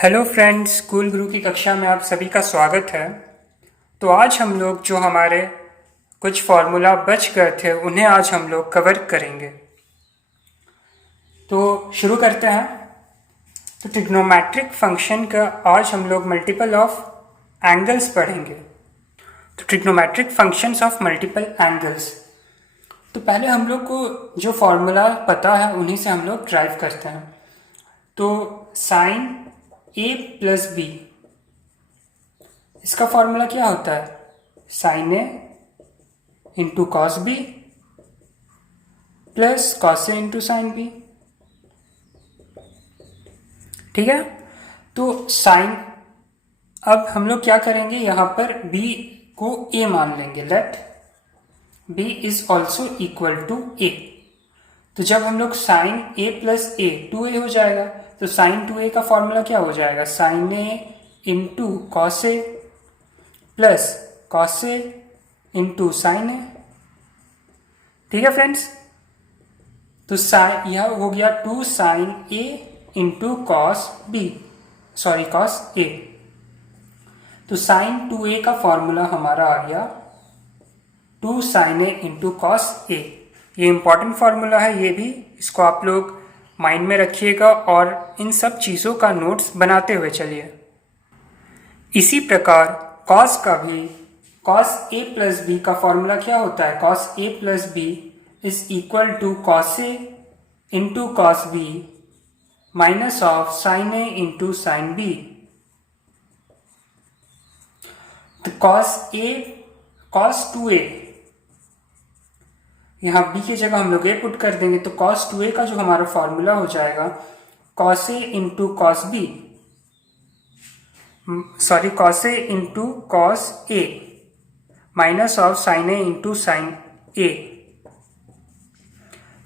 Hello friends, school गुरु की कक्षा में आप सभी का स्वागत है। तो आज हम लोग जो हमारे कुछ फार्मूला बच गए थे उन्हें आज हम लोग कवर करेंगे। तो शुरू करते हैं। तो ट्रिग्नोमेट्रिक फंक्शन का आज हम लोग मल्टीपल ऑफ एंगल्स पढ़ेंगे। तो trigonometric functions of multiple angles. तो पहले हम लोग को जो फार्मूला पता है उन्हीं से हम लोग ड्राइव करते हैं। तो साइन ए प्लस बी, इसका फॉर्मूला क्या होता है? Sine A into cos B plus cos A into sine B. ठीक है। तो साइन, अब हम लोग क्या करेंगे, यहां पर b को a मान लेंगे। Let b is also equal to a। तो जब हम लोग sign a plus A 2a हो जाएगा, तो साइन 2a का फॉर्मूला क्या हो जाएगा? Sine A into cos A plus cos A into sine A. ठीक है फ्रेंड्स। तो साइन, यह हो गया 2 sine A into cos B, sorry cos A. तो साइन 2a का फॉर्मूला हमारा आ गया 2 sine A into cos A. ये इंपॉर्टेंट फॉर्मूला है, ये भी, इसको आप लोग माइंड में रखिएगा और इन सब चीज़ों का नोट्स बनाते हुए चलिए। इसी प्रकार कॉस का भी, कॉस ए प्लस बी का फॉर्मूला क्या होता है? Cos A plus B is equal to cos A into cos B minus of sine A into sine B. तो कॉस 2a, यहां b की जगह हम लोग a पुट कर देंगे, तो cos 2a का जो हमारा फॉर्मूला हो जाएगा cos a into cos B, sorry cos a into cos A minus of sine A into sine A.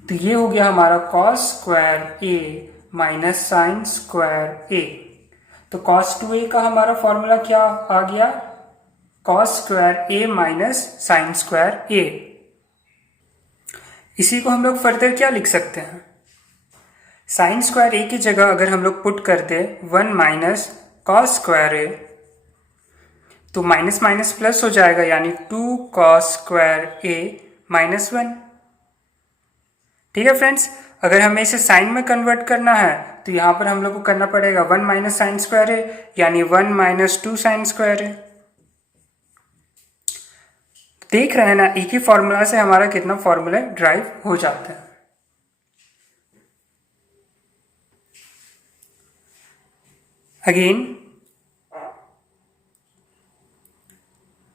तो ये हो गया हमारा cos square a minus sine square a। तो cos 2a का हमारा फॉर्मूला क्या आ गया? cos square a minus sine square a। इसी को हम लोग फर्दर क्या लिख सकते हैं? साइन स्क्वायर a की जगह अगर हम लोग पुट कर दे 1 माइनस कॉस स्क्वायर a, तो माइनस माइनस प्लस हो जाएगा, यानी 2 कॉस स्क्वायर a माइनस 1। ठीक है फ्रेंड्स। अगर हमें इसे साइन में कन्वर्ट करना है तो यहां पर हम लोग को करना पड़ेगा 1 माइनस साइन स्क्वायर a, यानी 1 माइनस 2 साइन स्क्वायर a। देख रहे हैं ना, एक ही फॉर्मूला से हमारा कितना फॉर्मूला ड्राइव हो जाता है। Again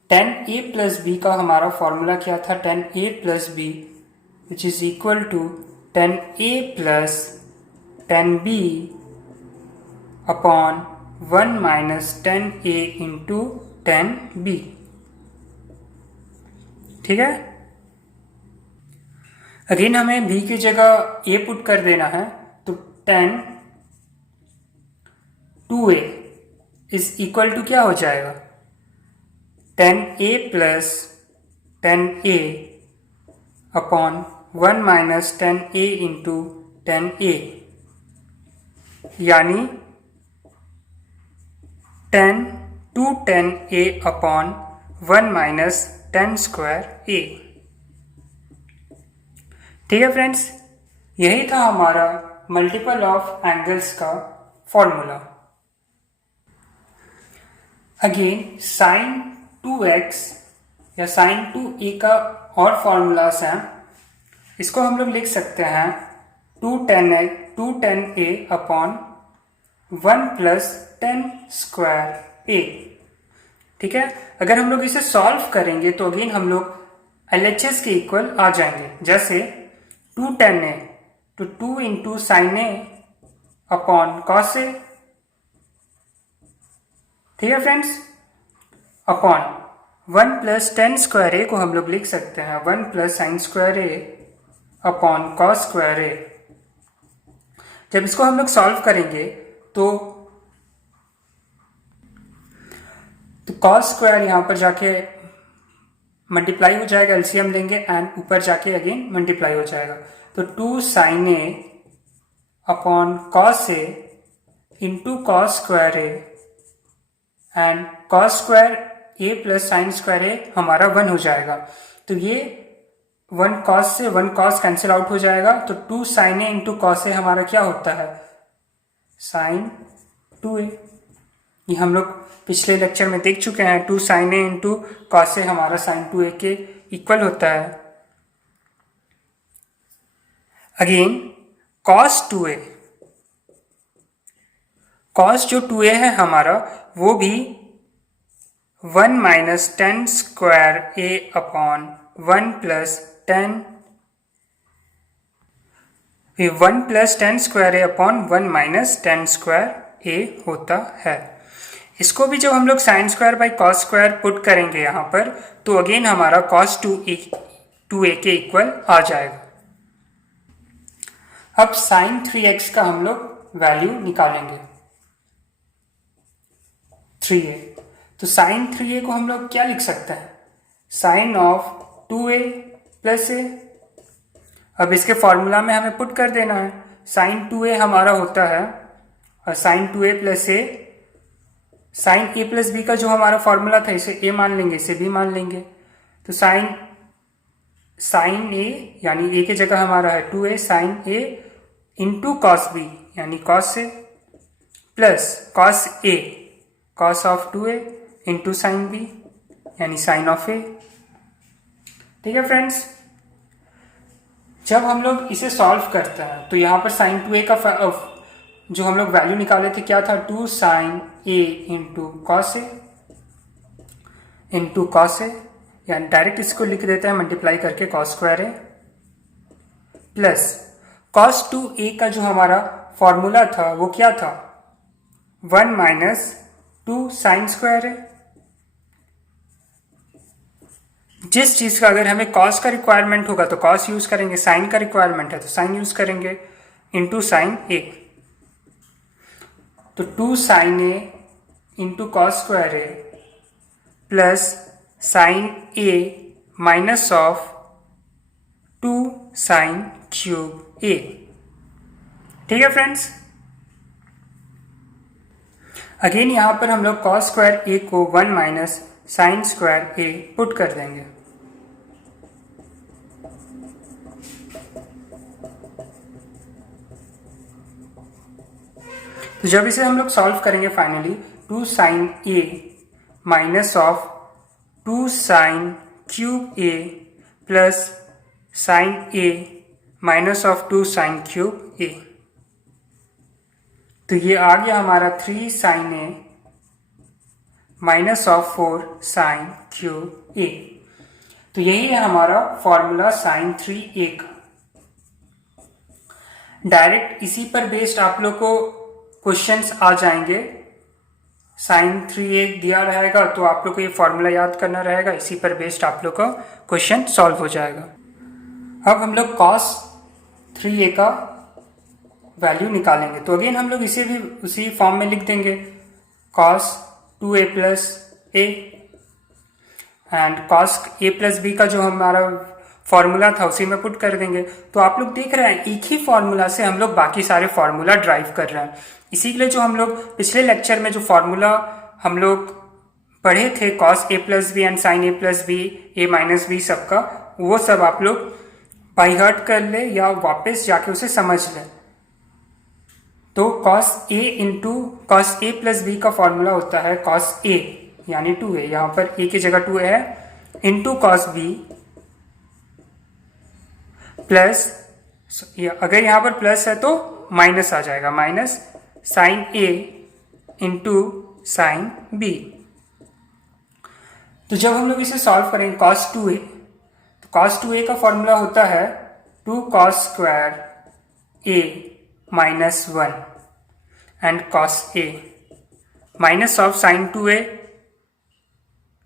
tan a plus B का हमारा फॉर्मूला क्या था? tan a plus B which is equal to tan a plus tan b upon 1 minus tan a into tan b। ठीक है। अगेन हमें b की जगह a पुट कर देना है, तो tan 2a is equal to क्या हो जाएगा? tan a plus tan a upon 1 minus tan a into tan a, यानी tan 2 tan a upon 1 minus tan square a। ठीक है फ्रेंड्स, यही था हमारा मल्टीपल ऑफ एंगल्स का फॉर्मूला। अगेन साइन 2x या साइन 2a का और फॉर्मूलास हैं। इसको हम लोग लिख सकते हैं 2 tan a upon 1 plus tan square a। ठीक है। अगर हम लोग इसे सॉल्व करेंगे तो अगेन हम लोग LHS के इक्वल आ जाएंगे। जैसे 2 tan a, तो 2 into sine A upon cos A. ठीक है friends. Upon 1 plus tan square A को हम लोग लिख सकते हैं 1 plus sine square A upon cos square A. जब इसको हम लोग सॉल्व करेंगे तो कॉस स्क्वायर यहां पर जाके मल्टीप्लाई हो जाएगा, एलसीएम लेंगे एंड ऊपर जाके अगेन मल्टीप्लाई हो जाएगा। तो 2 sine A upon cos A into cos square A and cos square A plus sine square A हमारा 1 हो जाएगा। तो ये 1 कॉस से 1 कॉस कैंसिल आउट हो जाएगा, तो 2 साइन ए इंटू कॉस ए हमारा क्या होता है, साइन 2a। ये हम लोग पिछले लेक्चर में देख चुके हैं, 2 साइन ए इंटू कॉस ए हमारा साइन 2a के इक्वल होता है। अगेन कॉस 2a, कॉस जो 2a है हमारा वो भी 1 minus 10 square a upon 1 plus 10 square A upon 1 minus 10 square A होता है। इसको भी जब हम लोग sine square by cos square put करेंगे यहाँ पर, तो अगेन हमारा कॉस 2a के इक्वल आ जाएगा। अब साइन 3x का हम लोग वैल्यू निकालेंगे, 3a। तो साइन 3a को हम लोग क्या लिख सकते हैं, sign of 2a plus a। अब इसके फॉर्मूला में हमें पुट कर देना है, साइन 2a हमारा होता है, और sine 2a plus a, sine a plus b का जो हमारा फॉर्मूला था इसे a मान लेंगे, इसे b मान लेंगे। तो साइन a यानी a की जगह हमारा है 2a sine a into cos b यानी cos a plus cos a cos of 2a into sine b यानी साइन ऑफ a। ठीक है फ्रेंड्स, जब हम लोग इसे सॉल्व करते हैं तो यहाँ पर साइन 2a का जो हम लोग वैल्यू निकाले थे क्या था, 2 sign a into cos a, यानी डायरेक्ट इसको लिख देते हैं मल्टीप्लाई करके cos square a plus cos 2a का जो हमारा फॉर्मूला था वो क्या था, 1 माइनस 2 साइन स्क्वायर a। जिस चीज का अगर हमें कॉस का रिक्वायरमेंट होगा तो कॉस यूज करेंगे, साइन का रिक्वायरमेंट है तो साइन यूज करेंगे, इंटू साइन a। तो 2 sign a into cos square a plus sine a minus of 2 sine cube a। ठीक है फ्रेंड्स, अगेन यहां पर हम लोग कॉस स्क्वायर a को 1 minus sine square a put कर देंगे। तो जब इसे हम लोग सॉल्व करेंगे finally, 2 sign a minus of 2 sine cube a plus sine a minus of 2 sine cube a। तो ये आ गया हमारा 3 sine a minus of 4 sine cube a। तो यही है हमारा फॉर्मूला साइन 3a का। डायरेक्ट इसी पर बेस्ड आप लोग को क्वेश्चंस आ जाएंगे। साइन 3a दिया रहेगा तो आप लोग को ये फॉर्मूला याद करना रहेगा, इसी पर बेस्ड आप लोग का क्वेश्चन सॉल्व हो जाएगा। अब हम लोग कॉस 3a का वैल्यू निकालेंगे, तो अगेन हम लोग इसे भी उसी फॉर्म में लिख देंगे, cos 2a plus a and cos a plus b का जो हमारा फॉर्मूला था उसी में पुट कर देंगे। तो आप लोग देख रहे हैं एक ही फॉर्मूला से हम लोग बाकी सारे फॉर्मूला ड्राइव कर रहे हैं। इसी के लिए जो हम लोग पिछले लेक्चर में जो फॉर्मूला हम लोग पढ़े थे cos a plus B and sine a plus B, a minus B सबका, वो सब आप लोग बाई हार्ट कर ले या वापस जाके उसे समझ लें। तो cos a into cos a plus B का फॉर्मूला होता है कॉस a यानी 2a, यहाँ पर a की जगह 2a है, इंटू कॉस b प्लस, अगर यहाँ पर प्लस है तो माइनस आ जाएगा, minus sine a into sine b। तो जब हम लोग इसे सॉल्व करेंगे cos 2a, तो cos 2a का फॉर्मूला होता है 2 cos square a minus 1 and cos a minus of sine 2a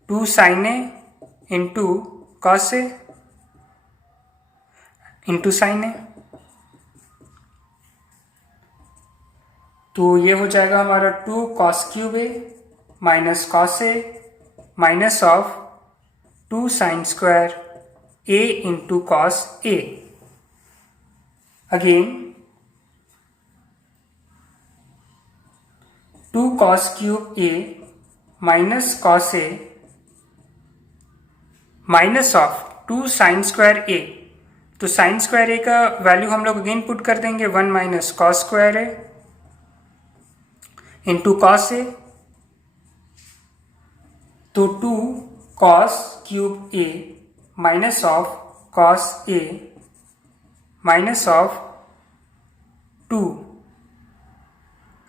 2 sign a into cos a into sign a। तो ये हो जाएगा हमारा 2 cos cube a minus cos a minus of 2 sign square a into cos a। Again 2 cos cube A minus cos A minus of 2 sign square A. तो sine square ए का value हम लोग again put कर देंगे 1 minus cos square A into cos A. तो 2 cos cube A minus of cos A minus of 2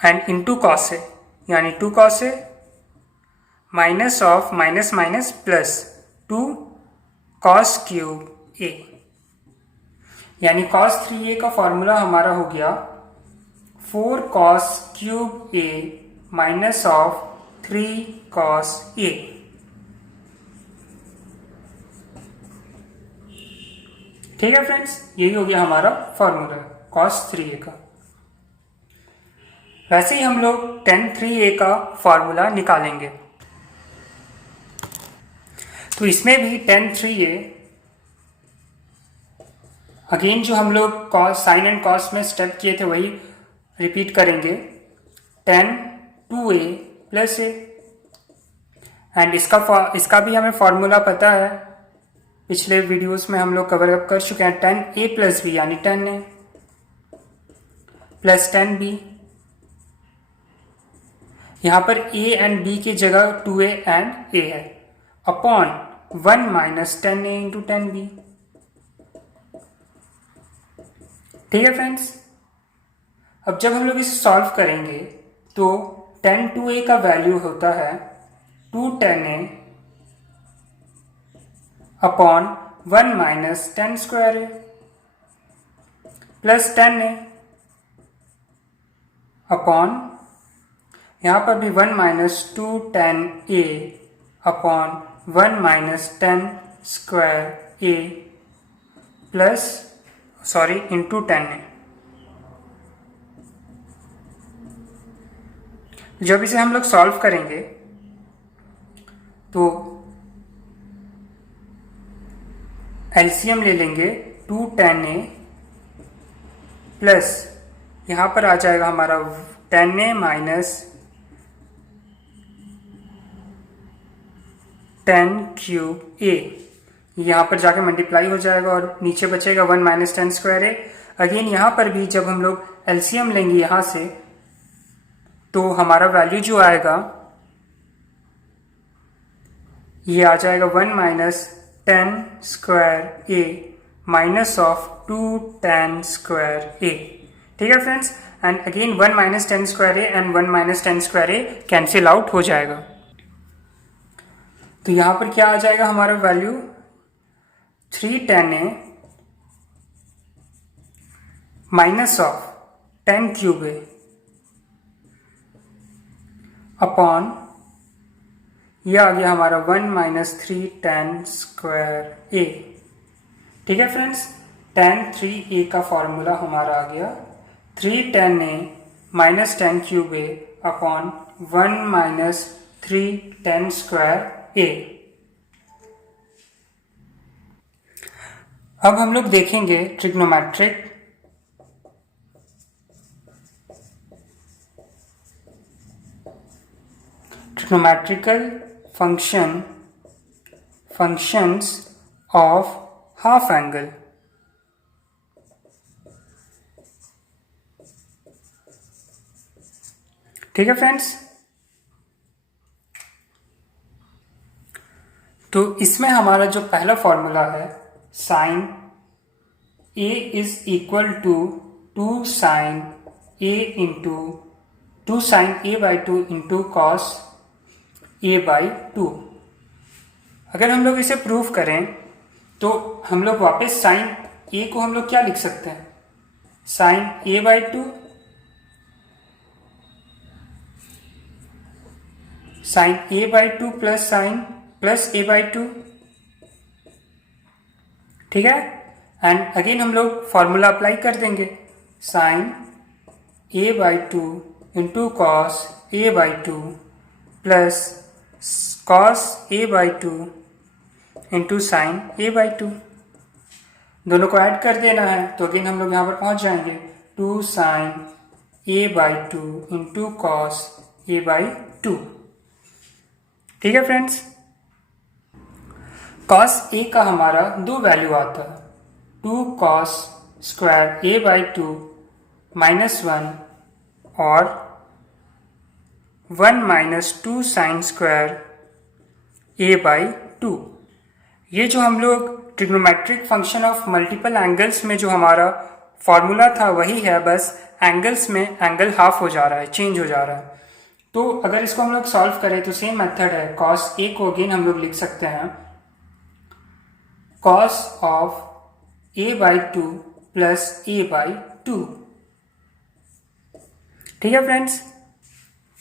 and into cos A, यानी 2 cos A minus of minus minus plus 2 cos cube A, यानी cos 3a का formula हमारा हो गया 4 cos cube A minus of 3 cos ए। ठीक है friends, यही हो गया हमारा फॉर्मूला cos 3a का। वैसे ही हम लोग tan 3a का फॉर्मूला निकालेंगे। तो इसमें भी tan 3a अगेन जो हम लोग cos साइन एंड cos में स्टेप किए थे वही रिपीट करेंगे। tan 2a plus A, and इसका भी हमें फॉर्मूला पता है, पिछले वीडियोस में हम लोग कवर अप कर चुके हैं। tan a प्लस बी यानी tan a plus tan b। यहां पर a एंड b की जगह 2a एंड a है, upon 1 minus tan a into tan b। ठीक है फ्रेंड्स, अब जब हम लोग इसे सॉल्व करेंगे तो tan 2a का वैल्यू होता है 2 tan a upon 1 minus tan square A plus tan a upon यहां पर भी 1 minus 2 tan a upon 1 minus tan square A plus into tan a। जब इसे हम लोग सॉल्व करेंगे तो एलसीएम ले लेंगे 2 tan a प्लस यहां पर आ जाएगा हमारा tan a minus tan cube a। यहां पर जाके मल्टीप्लाई हो जाएगा और नीचे बचेगा 1 minus tan square a। Again यहां पर भी जब हम लोग एलसीएम लेंगे यहां से तो हमारा वैल्यू जो आएगा ये आ जाएगा 1 minus tan square A minus of 2 tan square A. ठीक है friends, and again 1 minus tan square A and 1 minus tan square A cancel out हो जाएगा। तो यहां पर क्या आ जाएगा हमारा value 3 tan a minus of tan cube A upon यह आ गया हमारा 1 माइनस 3 tan स्क्वायर ए। ठीक है फ्रेंड्स, tan 3a का फॉर्मूला हमारा आ गया 3 tan a minus tan cube A upon 1 minus 3 tan square A. अब हम लोग देखेंगे trigonometrical functions of half angle। ठीक है फ्रेंड्स, तो इसमें हमारा जो पहला फॉर्मूला है sine a is equal to 2 sign a by 2 into cos a by 2। अगर हम लोग इसे प्रूफ करें तो हम लोग वापस साइन a को हम लोग क्या लिख सकते हैं, sine a by 2 sign a by 2 plus sine plus a by 2। ठीक है, एंड अगेन हम लोग फॉर्मूला अप्लाई कर देंगे sine a by 2 into cos a by 2 plus cos a by 2 into sign a by 2। दोनों को ऐड कर देना है तो अगेन हम लोग यहाँ पर पहुँच जाएंगे 2 sign a by 2 into cos a/2। ठीक है फ्रेंड्स, cos a का हमारा दो वैल्यू आता है, 2 cos स्क्वायर a/2 -1 और 1 - 2 sin स्क्वायर a/2। ये जो हम लोग trigonometric function of multiple angles में जो हमारा फॉर्मूला था वही है, बस एंगल्स में एंगल हाफ हो जा रहा है, चेंज हो जा रहा है। तो अगर इसको हम लोग सॉल्व करें तो सेम मेथड है, cos a को अगेन हम लोग लिख सकते हैं cos of a/2 plus a/2। ठीक है फ्रेंड्स,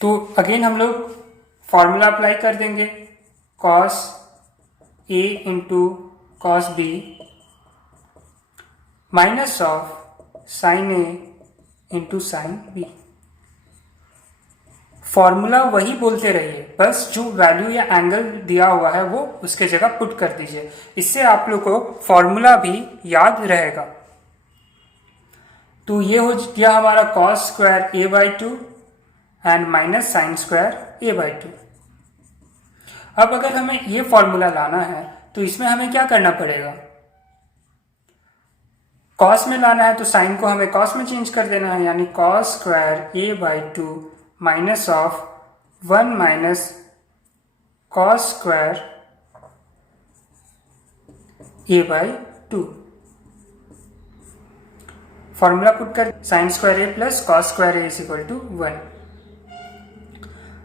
तो अगेन हम लोग फॉर्मूला अप्लाई कर देंगे, cos a into cos b minus of sin a into sin b। Formula वही बोलते रहिए, बस जो वैल्यू या एंगल दिया हुआ है वो उसके जगह पुट कर दीजिए, इससे आप लोग को फॉर्मूला भी याद रहेगा। तो ये हो गया हमारा cos square a/2 and minus sine square a/2। अब अगर हमें ये फॉर्मूला लाना है तो इसमें हमें क्या करना पड़ेगा, cos में लाना है तो साइन को हमें cos में चेंज कर देना है, यानी cos square a/2 minus of 1 minus cos square a/2। Formula put कर sine square a plus cos square a is equal to 1।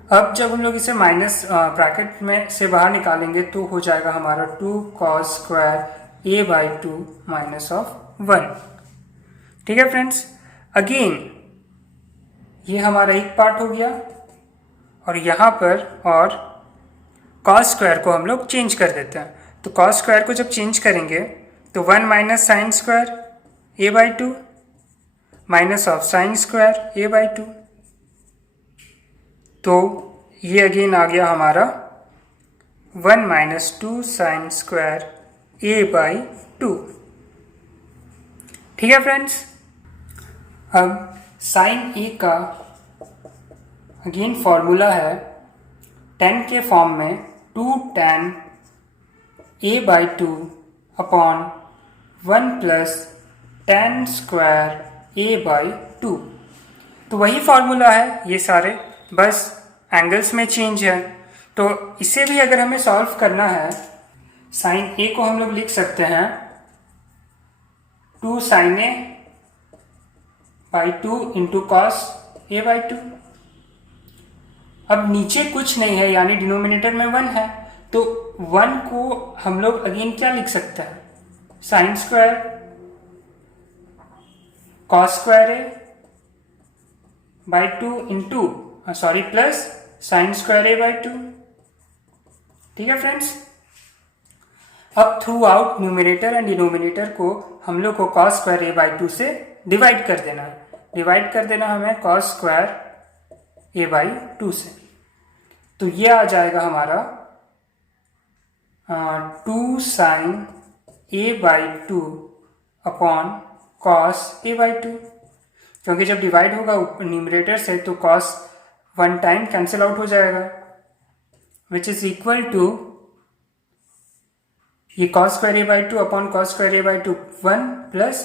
अब जब हम लोग इसे माइनस ब्रैकेट में से बाहर निकालेंगे तो हो जाएगा हमारा 2 cos square a/2 minus of 1। ठीक है फ्रेंड्स, अगेन ये हमारा एक पार्ट हो गया और यहाँ पर और cos स्क्वायर को हम लोग चेंज कर देते हैं। तो cos स्क्वायर को जब चेंज करेंगे तो 1 minus sine square a/2 minus of sine square a/2। तो ये अगेन आ गया हमारा 1 माइनस 2 साइन स्क्वायर a/2। ठीक है फ्रेंड्स, अब साइन a का अगेन फॉर्मूला है tan के फॉर्म में 2 tan a/2 upon 1 plus tan square a/2। तो वही फॉर्मूला है ये सारे, बस एंगल्स में चेंज है। तो इसे भी अगर हमें सॉल्व करना है, साइन a को हम लोग लिख सकते हैं 2 sin a/2 into cos a/2। अब नीचे कुछ नहीं है, यानी डिनोमिनेटर में 1 है, तो 1 को हम लोग अगेन क्या लिख सकते हैं, sine square cos square a/2 into plus sine square a/2। ठीक है फ्रेंड्स, अब through out numerator and denominator को हम लोग को कॉस स्क्वायर a/2 से डिवाइड कर देना है, डिवाइड कर देना हमें कॉस स्क्वायर a/2 से। तो ये आ जाएगा हमारा 2 sign a/2 upon cos a/2, क्योंकि जब डिवाइड होगा न्यूमरेटर से तो कॉस 1 टाइम कैंसिल आउट हो जाएगा, विच इज इक्वल टू ये cos square a/2 upon cos square a/2 1 plus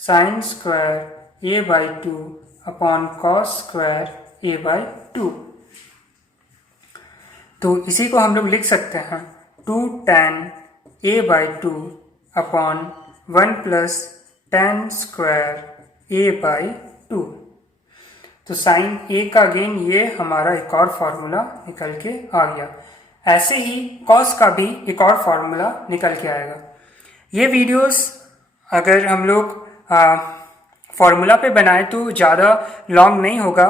sine square a/2 upon cos square a/2। तो इसी को हम लोग लिख सकते हैं 2 tan a/2 upon 1 plus tan square a/2। तो साइन a का अगेन ये हमारा एक और फॉर्मूला निकल के आ गया। ऐसे ही कॉस का भी एक और फॉर्मूला निकल के आएगा। ये वीडियोस अगर हम लोग फॉर्मूला पे बनाए तो ज़्यादा लॉन्ग नहीं होगा,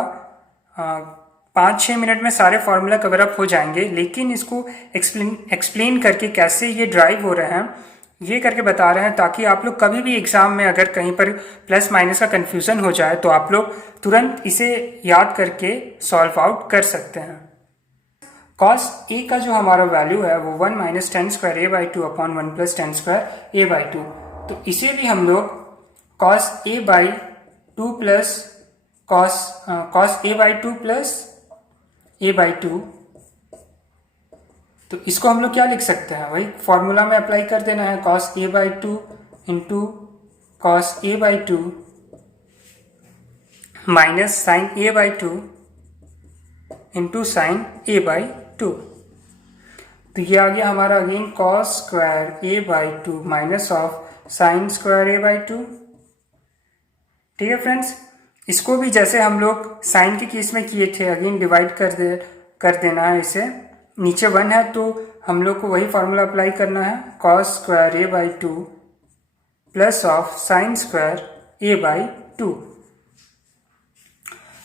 5-6 मिनट में सारे फार्मूला कवर अप हो जाएंगे, लेकिन इसको एक्सप्लेन करके कैसे ये ड्राइव हो रहे हैं ये करके बता रहे हैं, ताकि आप लोग कभी भी एग्जाम में अगर कहीं पर प्लस माइनस का कन्फ्यूज़न हो जाए तो आप लोग तुरंत इसे याद करके सॉल्व आउट कर सकते हैं। cos a का जो हमारा वैल्यू है वो 1 minus tan square a/2 upon 1 plus tan square a/2, तो इसे भी हम लोग cos a/2 plus cos a/2 plus a/2, तो इसको हम लोग क्या लिख सकते हैं, वही फॉर्मूला में अप्लाई कर देना है, cos a/2 into cos a/2 minus sine a/2 into sine a/2। तो ये आ गया हमारा again cos square a/2 minus of sine square a/2। ठीक है फ्रेंड्स, इसको भी जैसे हम लोग साइन के केस में किए थे, अगेन डिवाइड कर देना है इसे। नीचे 1 है तो हम लोग को वही फॉर्मूला अप्लाई करना है, cos square a/2 plus of sine square a/2।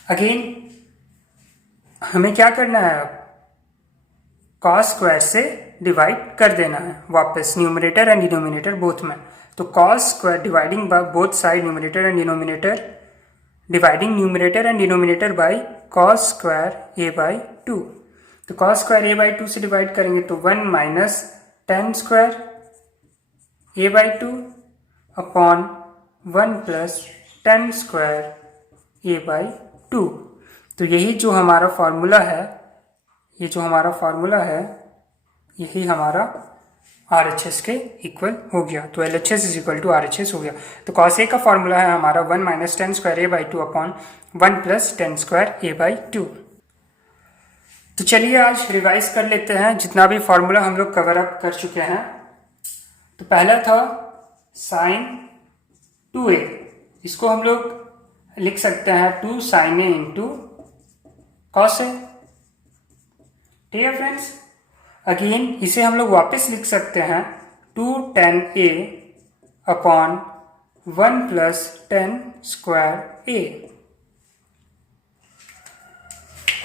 Again हमें क्या करना है, अब cos स्क्वायर से डिवाइड कर देना है वापस, न्यूमरेटर एंड डिनोमिनेटर बोथ में। तो cos square dividing by both side numerator and denominator, dividing numerator and denominator by cos square a/2। तो cos स्क्वायर a/2 से डिवाइड करेंगे तो 1 minus tan square a/2 upon 1 plus tan square a/2। तो यही जो हमारा फॉर्मूला है, ये जो हमारा फॉर्मूला है, यही हमारा RHS के इक्वल हो गया। तो LHS is equal to RHS हो गया। तो cos A का फॉर्मूला है हमारा 1 minus tan square a/2 upon 1 plus tan square a/2। तो चलिए आज रिवाइज कर लेते हैं जितना भी फॉर्मूला हम लोग कवर अप कर चुके हैं। तो पहला था साइन 2a, इसको हम लोग लिख सकते हैं 2 sin a into cos A. ठीक है फ्रेंड्स, अगेन इसे हम लोग वापस लिख सकते हैं 2 tan a upon 1 plus tan square a।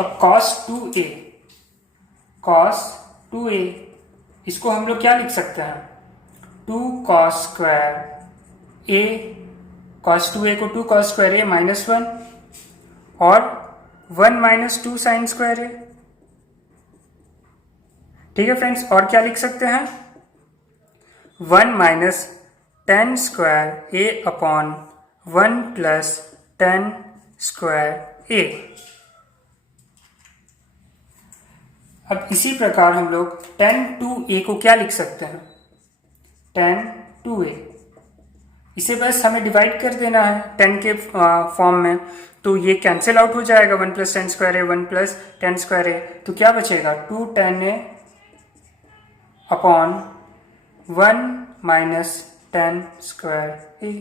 अब cos 2a, cos 2a इसको हम लोग क्या लिख सकते हैं, 2 cos square a, cos 2a को 2 cos स्क्वायर a माइनस 1 और 1 माइनस 2 साइन स्क्वायर a। ठीक है फ्रेंड्स, और क्या लिख सकते हैं, 1 minus tan square a upon 1 plus tan square a। अब इसी प्रकार हम लोग tan 2a को क्या लिख सकते हैं, tan 2a, इसे बस हमें डिवाइड कर देना है 10 के फॉर्म में, तो ये कैंसिल आउट हो जाएगा, 1 plus tan square A 1 plus tan square A, तो क्या बचेगा 2 tan a upon 1 minus tan square A.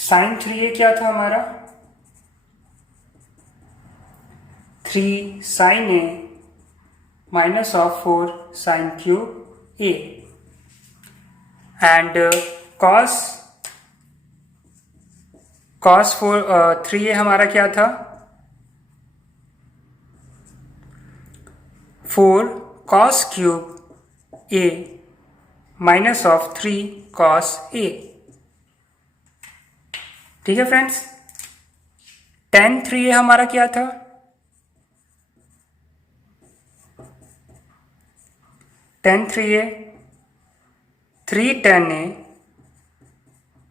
Sine 3a क्या था हमारा, 3 sin a minus of 4 sin cube a and cos 3a हमारा क्या था, 4 cos cube a minus of 3 cos a। ठीक है फ्रेंड्स, tan 3a हमारा क्या था, tan 3a 3 tan a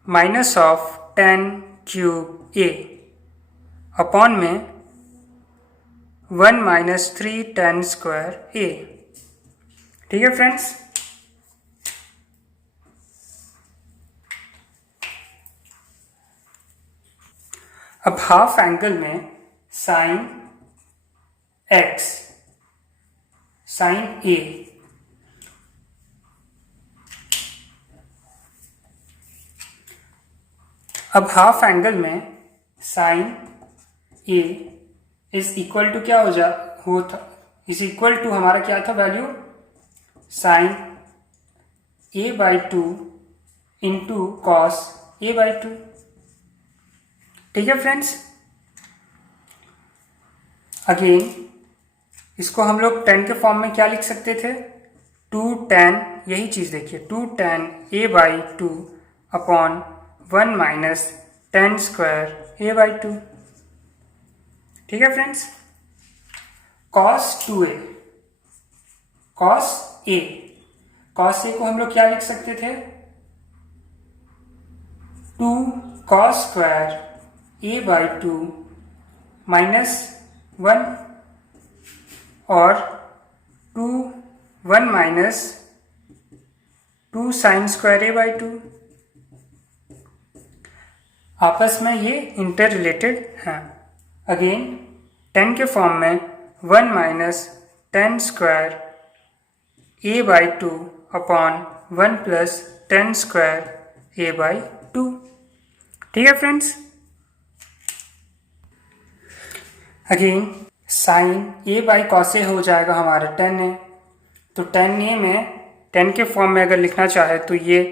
minus of 10 cube a upon में 1 माइनस 3 tan स्क्वायर a। ठीक है फ्रेंड्स, अब हाफ एंगल में साइन x साइन a, अब हाफ एंगल में sine a is equal to क्या होता, इज इक्वल टू हमारा क्या था value, sign a/2 into cos a/2। ठीक है फ्रेंड्स, अगेन इसको हम लोग tan के फॉर्म में क्या लिख सकते थे, 2 tan, यही चीज देखिए 2 tan a/2 upon 1 minus tan square a/2। ठीक है friends, cos 2a, cos a को हम लोग क्या लिख सकते थे, 2 cos स्क्वायर a/2 -1 और 2 1 minus 2 sign square A by 2। आपस में ये इंटर रिलेटेड हैं। अगेन 10 के फॉर्म में 1 minus 10 square A by 2 upon 1 plus 10 square A by 2। ठीक है friends. Again sine A by cos A हो जाएगा हमारा 10a। तो 10a में 10 के फॉर्म में अगर लिखना चाहे तो ये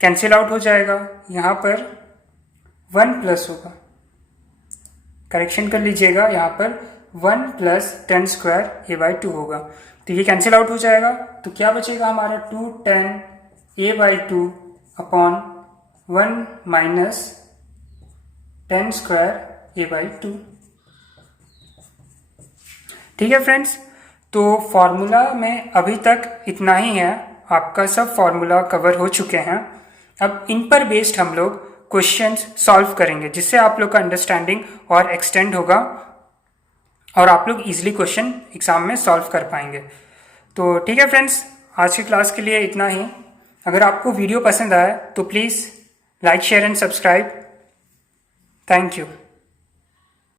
कैंसिल आउट हो जाएगा, यहाँ पर 1 प्लस होगा। करेक्शन कर लीजिएगा, यहाँ पर 1 प्लस 10 स्क्वायर ए बाई 2 होगा, तो ये कैंसिल आउट हो जाएगा। तो क्या बचेगा हमारा 2 10 A by 2 upon 1 minus 10 square A by 2। ठीक है फ्रेंड्स। तो फॉर्मूला में अभी तक इतना ही है, आपका सब फॉर्मूला कवर हो चुके हैं। अब इन पर बेस्ड हम लोग क्वेश्चंस सॉल्व करेंगे, जिससे आप लोग का अंडरस्टैंडिंग और एक्सटेंड होगा और आप लोग इजीली क्वेश्चन एग्जाम में सॉल्व कर पाएंगे। तो ठीक है फ्रेंड्स, आज की क्लास के लिए इतना ही। अगर आपको वीडियो पसंद आया तो please like share and subscribe. Thank you.